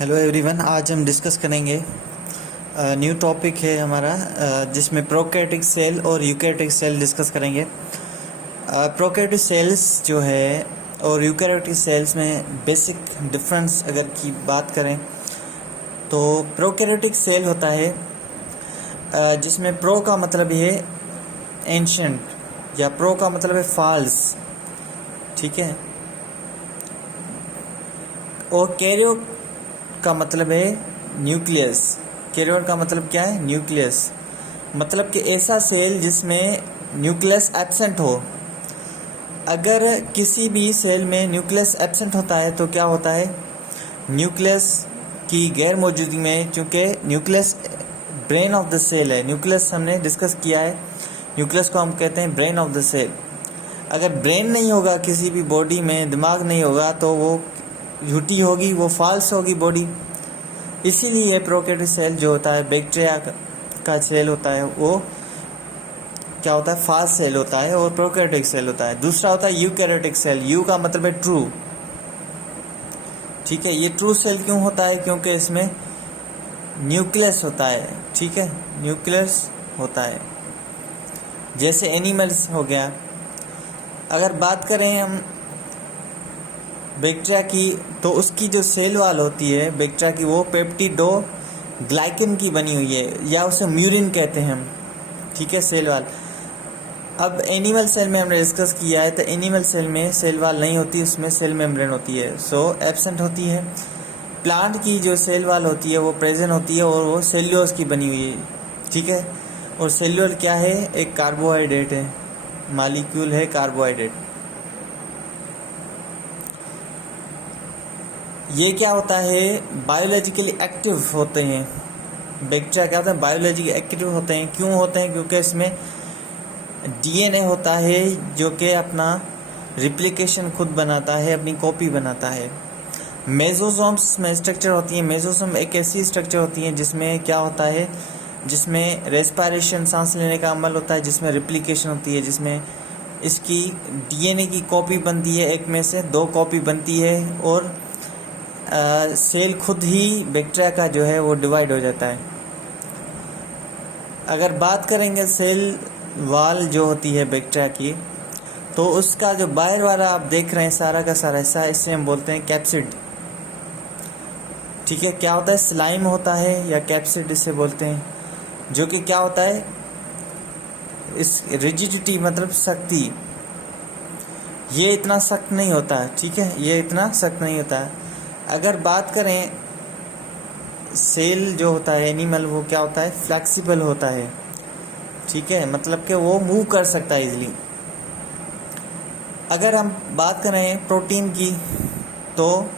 Hello everyone, आज हम discuss करेंगे न्यू टॉपिक है हमारा जिसमें प्रोकैरियोटिक सेल और यूकैरियोटिक सेल डिस्कस करेंगे। प्रोकैरियोटिक सेल्स जो है और यूकैरियोटिक सेल्स में बेसिक डिफरेंस अगर की बात करें तो प्रोकैरियोटिक सेल होता है जिसमें प्रो का मतलब है एंशंट या प्रो का मतलब है फॉल्स, ठीक है। और कैरियो का मतलब है न्यूक्लियस। कैरियर का मतलब क्या है? न्यूक्लियस। मतलब कि ऐसा सेल जिसमें न्यूक्लियस एब्सेंट हो। अगर किसी भी सेल में न्यूक्लियस एब्सेंट होता है तो क्या होता है? न्यूक्लियस की गैर मौजूदगी में, चूँकि nucleus brain of the cell है। न्यूक्लियस हमने डिस्कस किया है, न्यूक्लियस को हम कहते हैं ब्रेन ऑफ द सेल। अगर ब्रेन नहीं होगा किसी भी बॉडी में, दिमाग नहीं होगा, तो वो झूठी होगी, वो फॉल्स होगी बॉडी। इसीलिए प्रोकैरियोटिक सेल जो होता है, बैक्टीरिया का सेल होता है, वो क्या होता है? फॉल्स सेल होता है और प्रोकैरियोटिक सेल होता है। दूसरा होता है यूकैरियोटिक सेल। यू का मतलब है ट्रू, ठीक है। ये ट्रू सेल क्यों होता है? क्योंकि इसमें न्यूक्लियस होता है, ठीक है, न्यूक्लियस होता है। जैसे एनिमल्स हो गया। अगर बात करें हम बैक्टीरिया की, तो उसकी जो सेल वाल होती है बैक्टीरिया की, वो पेप्टिडो ग्लाइकन की बनी हुई है, या उसे म्यूरिन कहते हैं हम, ठीक है, सेल वाल। अब एनिमल सेल में हमने डिस्कस किया है, तो एनिमल सेल में सेल वाल नहीं होती, उसमें सेल मेम्ब्रेन होती है, सो एब्सेंट होती है। प्लांट की जो सेल वाल होती है वो प्रेजेंट होती है और वो सेल्यूलोज की बनी हुई है, ठीक है। और सेल्यूलोज क्या है? एक कार्बोहाइड्रेट है, मॉलिक्यूल है कार्बोहाइड्रेट। ये क्या होता है? बायोलॉजिकली एक्टिव होते हैं। बैक्टीरिया क्या होता है? बायोलॉजिकली एक्टिव होते हैं। क्यों होते हैं? क्योंकि इसमें डीएनए होता है जो कि अपना रिप्लिकेशन खुद बनाता है, अपनी कॉपी बनाता है। मेसोसोम्स में स्ट्रक्चर होती है। मेसोसोम एक ऐसी स्ट्रक्चर होती है जिसमें क्या होता है? जिसमें रेस्पिरेशन, सांस लेने का अमल होता है, जिसमें रिप्लिकेशन होती है, जिसमें इसकी डीएनए की कॉपी बनती है, एक में से 2 कॉपी बनती है, और सेल खुद ही बैक्टीरिया का जो है वो डिवाइड हो जाता है। अगर बात करेंगे सेल वाल जो होती है बैक्टीरिया की, तो उसका जो बाहर वाला आप देख रहे हैं सारा का सारा हिस्सा, इससे हम बोलते हैं कैप्सिड, ठीक है। क्या होता है? स्लाइम होता है या कैप्सिड इसे बोलते हैं, जो कि क्या होता है? इस रिजिडिटी मतलब शक्ति, ये इतना सख्त नहीं होता है, ठीक है, ये इतना सख्त नहीं होता है। अगर बात करें सेल जो होता है एनिमल, वो क्या होता है? फ्लेक्सिबल होता है, ठीक है, मतलब कि वो मूव कर सकता है इजीली। अगर हम बात करें प्रोटीन की, तो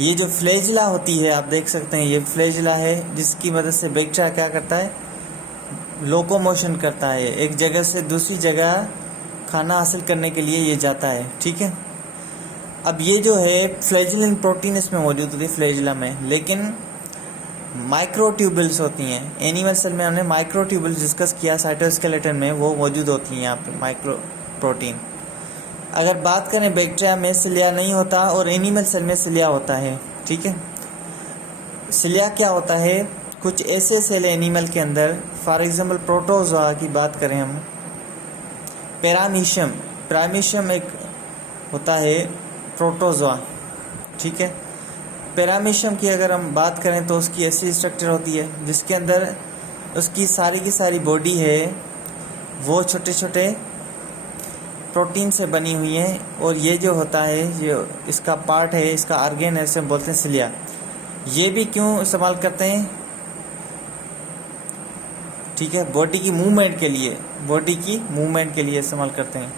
ये जो फ्लैजिला होती है, आप देख सकते हैं ये फ्लैजिला है, जिसकी मदद से बैक्टीरिया क्या करता है? लोकोमोशन करता है, एक जगह से दूसरी जगह खाना हासिल करने के लिए ये जाता है, ठीक है। अब ये जो है फ्लैजिलिन प्रोटीन इसमें मौजूद होती है फ्लैजिला में, लेकिन माइक्रोट्यूबल्स होती हैं। एनिमल सेल में हमने माइक्रोट्यूबल्स डिस्कस किया, साइटोस्केलेटन में वो मौजूद होती हैं यहाँ पे माइक्रो प्रोटीन। अगर बात करें बैक्टीरिया में सिलिया नहीं होता और एनिमल सेल में सिलिया होता है, ठीक है। सिलिया क्या होता है? कुछ ऐसे सेल एनिमल के अंदर, फॉर एग्जांपल प्रोटोजोआ की बात करें हम, पैरामीशियम एक होता है प्रोटोजोआ, ठीक है। पैरामीशियम की अगर हम बात करें तो उसकी ऐसी स्ट्रक्चर होती है जिसके अंदर उसकी सारी की सारी बॉडी है वो छोटे छोटे प्रोटीन से बनी हुई है, और ये जो होता है, ये इसका पार्ट है, इसका आर्गन है, इसे बोलते हैं सिलिया। ये भी क्यों इस्तेमाल करते हैं? ठीक है, बॉडी की मूवमेंट के लिए इस्तेमाल करते हैं।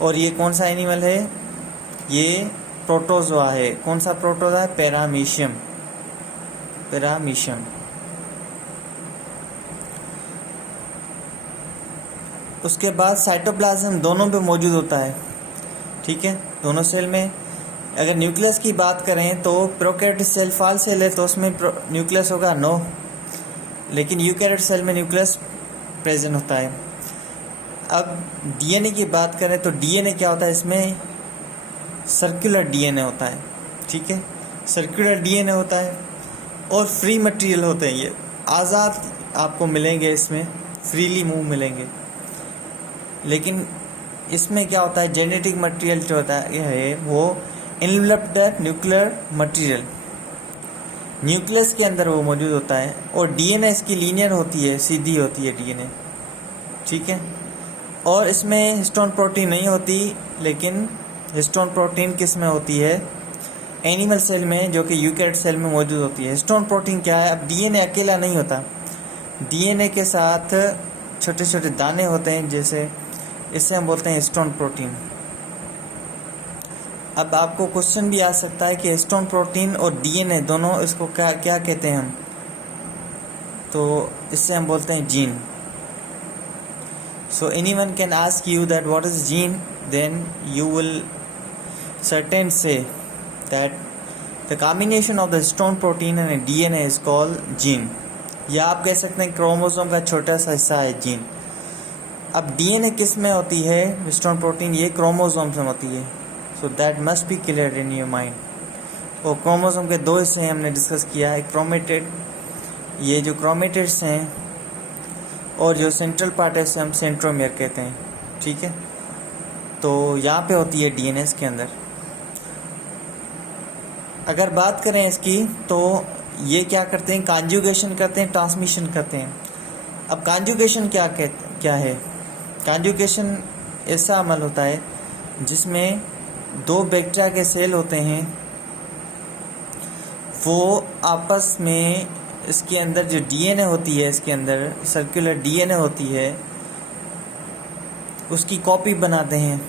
और ये कौन सा एनिमल है? ये प्रोटोजोआ है। कौन सा प्रोटोजोआ है? पैरामीशियम। उसके बाद साइटोप्लाज्म दोनों पे मौजूद होता है, ठीक है, दोनों सेल में। अगर न्यूक्लियस की बात करें तो प्रोकैरियोटिक सेल फॉल्स सेल है तो उसमें न्यूक्लियस होगा नो, लेकिन यूकैरियोटिक सेल में न्यूक्लियस प्रेजेंट होता है। अब डीएनए की बात करें तो डीएनए क्या होता है? इसमें सर्कुलर डीएनए होता है, ठीक है। सर्कुलर डीएनए होता है और फ्री मटेरियल होते हैं। ये आज़ाद आपको मिलेंगे, इसमें फ्रीली मूव मिलेंगे। लेकिन इसमें क्या होता है, जेनेटिक मटेरियल जो होता है वो इनवेलप्ड न्यूक्लियर मटेरियल, न्यूक्लियस के अंदर वो मौजूद होता है। और डीएनए इसकी लीनियर होती है, सीधी होती है डीएनए, ठीक है। और इसमें हिस्टोन प्रोटीन नहीं होती, लेकिन हिस्टोन प्रोटीन किस में होती है, एनिमल सेल में, जो कि यूकैरियोट सेल में मौजूद होती है। हिस्टोन प्रोटीन क्या है, अब डीएनए अकेला नहीं होता, डीएनए के साथ छोटे छोटे दाने होते हैं, जैसे इसे हम बोलते हैं हिस्टोन प्रोटीन। अब आपको क्वेश्चन भी आ सकता है कि हिस्टोन प्रोटीन और डीएनए दोनों, इसको क्या क्या कहते हैं हम, तो इससे हम बोलते हैं gene. So anyone can ask you that what is gene, then you will certain say that the combination of the histone protein and a DNA is called gene, या आप कह सकते हैं क्रोमोसोम का छोटा सा हिस्सा है जीन। अब डीएनए किस में होती है, हिस्टोन प्रोटीन, ये क्रोमोसोम में होती है। So that must be clear in your mind. और क्रोमोसोम के दो हिस्से हमने डिस्कस किया है, क्रोमेटिड, ये जो क्रोमेटिड्स हैं, और जो सेंट्रल पार्ट है इसे हम सेंट्रोमियर कहते हैं, ठीक है। तो यहाँ पे होती है डीएनए के अंदर। अगर बात करें इसकी, तो ये क्या करते हैं, कॉन्जुगेशन करते हैं, ट्रांसमिशन करते हैं। अब कॉन्जुगेशन क्या है, कॉन्जुगेशन ऐसा अमल होता है जिसमें दो बैक्टीरिया के सेल होते हैं, वो आपस में, इसके अंदर जो डीएनए होती है, इसके अंदर सर्कुलर डीएनए होती है, उसकी कॉपी बनाते हैं,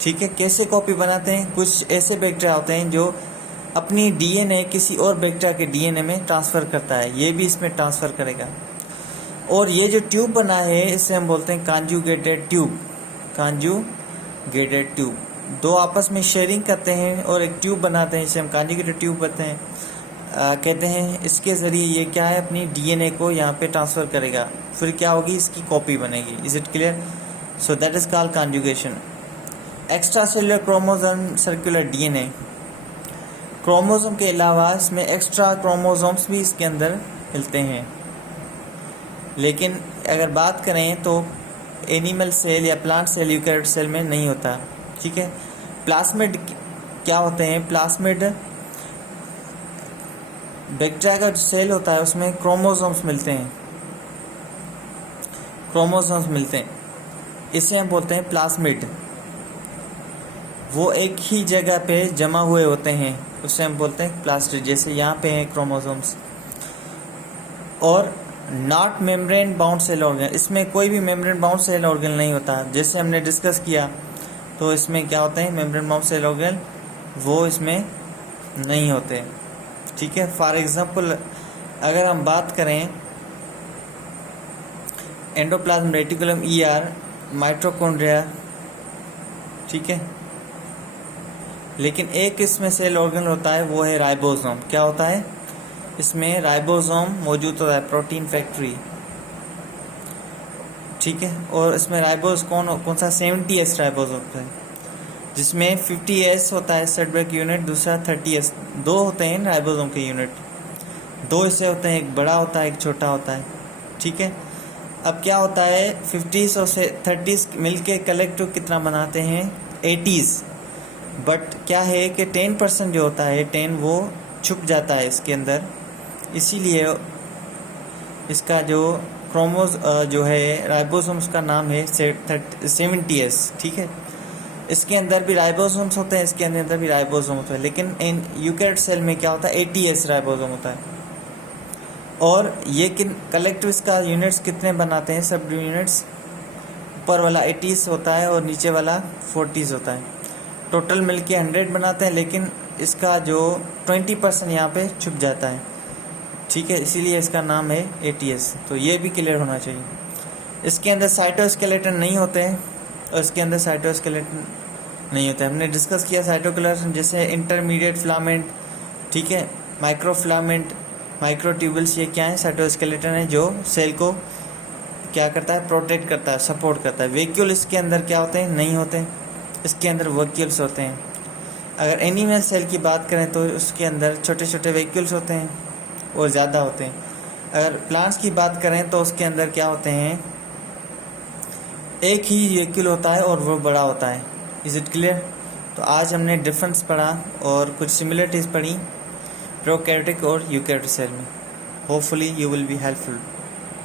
ठीक है। कैसे कॉपी बनाते हैं, कुछ ऐसे बैक्टीरिया होते हैं जो अपनी डीएनए किसी और बैक्टीरिया के डीएनए में ट्रांसफ़र करता है, ये भी इसमें ट्रांसफ़र करेगा। और ये जो ट्यूब बना है इसे हम बोलते हैं कॉन्जुगेटेड ट्यूब, कॉन्जुगेटेड ट्यूब। दो आपस में शेयरिंग करते हैं और एक ट्यूब बनाते हैं, इसे हम कॉन्जुगेटेड ट्यूब कहते हैं। इसके ज़रिए ये क्या है, अपनी डीएनए को यहाँ पे ट्रांसफ़र करेगा, फिर क्या होगी, इसकी कॉपी बनेगी। Is it clear? So that is called conjugation. Extra cellular chromosome circular DNA, chromosome के अलावा इसमें एक्स्ट्रा क्रोमोसोम्स भी इसके अंदर मिलते हैं। लेकिन अगर बात करें तो एनिमल सेल या प्लांट सेल, यूकैरियोट सेल में नहीं होता, ठीक है। प्लास्मिड क्या होते हैं, प्लास्मिड बैक्टीरिया का जो सेल होता है उसमें क्रोमोसोम्स मिलते हैं, इसे हम बोलते हैं प्लास्मिड। वो एक ही जगह पे जमा हुए होते हैं, उसे हम बोलते हैं प्लास्टिड। जैसे यहाँ पे हैं क्रोमोसोम्स। और not membrane bound cell organ, इसमें कोई भी मेम्ब्रेन बाउंड सेल ऑर्गन नहीं होता, जैसे हमने डिस्कस किया। तो इसमें क्या होते हैं, मेम्ब्रेन बाउंड सेल ऑर्गन वो इसमें नहीं होते, ठीक है। फॉर एग्जांपल अगर हम बात करें एंडोप्लाज्म रेटिकुलम, ईआर, माइटोकॉन्ड्रिया, ठीक है। लेकिन एक इसमें सेल ऑर्गन होता है, वो है राइबोसोम। क्या होता है, इसमें राइबोसोम मौजूद होता है, प्रोटीन फैक्ट्री, ठीक है। और इसमें राइबोस कौन सा 70S राइबोसोम होता है, जिसमें 50S होता है सेटबैक यूनिट, दूसरा 30S। दो होते हैं राइबोसोम के यूनिट, दो हिस्से होते हैं, एक बड़ा होता है, एक छोटा होता है, ठीक है। अब क्या होता है, 50s और 30s मिलके कलेक्टिव कितना बनाते हैं, 80s। बट क्या है कि 10% जो होता है, 10 वो छुप जाता है इसके अंदर, इसीलिए इसका जो जो है राइबोसोम्स का नाम है 70S, ठीक है। इसके अंदर भी राइबोसोम्स होते हैं, इसके अंदर भी राइबोसोम होता है, लेकिन इन यूकैरियोट सेल में क्या होता है, 80S राइबोसोम होता है। और ये कलेक्टिव इसका यूनिट्स कितने बनाते हैं, सब यूनिट्स, ऊपर वाला 80s होता है और नीचे वाला 40s होता है। टोटल मिलके 100 बनाते हैं, लेकिन इसका जो 20% यहाँ पे छुप जाता है, ठीक है, इसीलिए इसका नाम है 80S। तो ये भी क्लियर होना चाहिए। इसके अंदर साइटोस्केलेटन नहीं होते हैं, और इसके अंदर साइटोस्केलेटन नहीं होता है। हमने डिस्कस किया साइटोस्केलेटन, जैसे इंटरमीडिएट फिलामेंट, ठीक है, माइक्रोफिलामेंट, माइक्रोट्यूबल्स, ये क्या है, साइटोस्केलेटन है, जो सेल को क्या करता है, प्रोटेक्ट करता है, सपोर्ट करता है। वैक्यूल इसके अंदर क्या होते हैं, नहीं होते हैं, इसके अंदर वैक्यूल्स होते हैं। अगर एनिमल सेल की बात करें तो उसके अंदर छोटे छोटे वेहिकल्स होते हैं और ज़्यादा होते हैं। अगर प्लांट्स की बात करें तो उसके अंदर क्या होते हैं, एक ही वेहिकल होता है और वो बड़ा होता है। Is it clear? तो आज हमने डिफरेंस पढ़ा और कुछ सिमिलरिटीज़ पढ़ी प्रोकैरियोटिक और यूकैरियोटिक सेल में। Hopefully you will be helpful.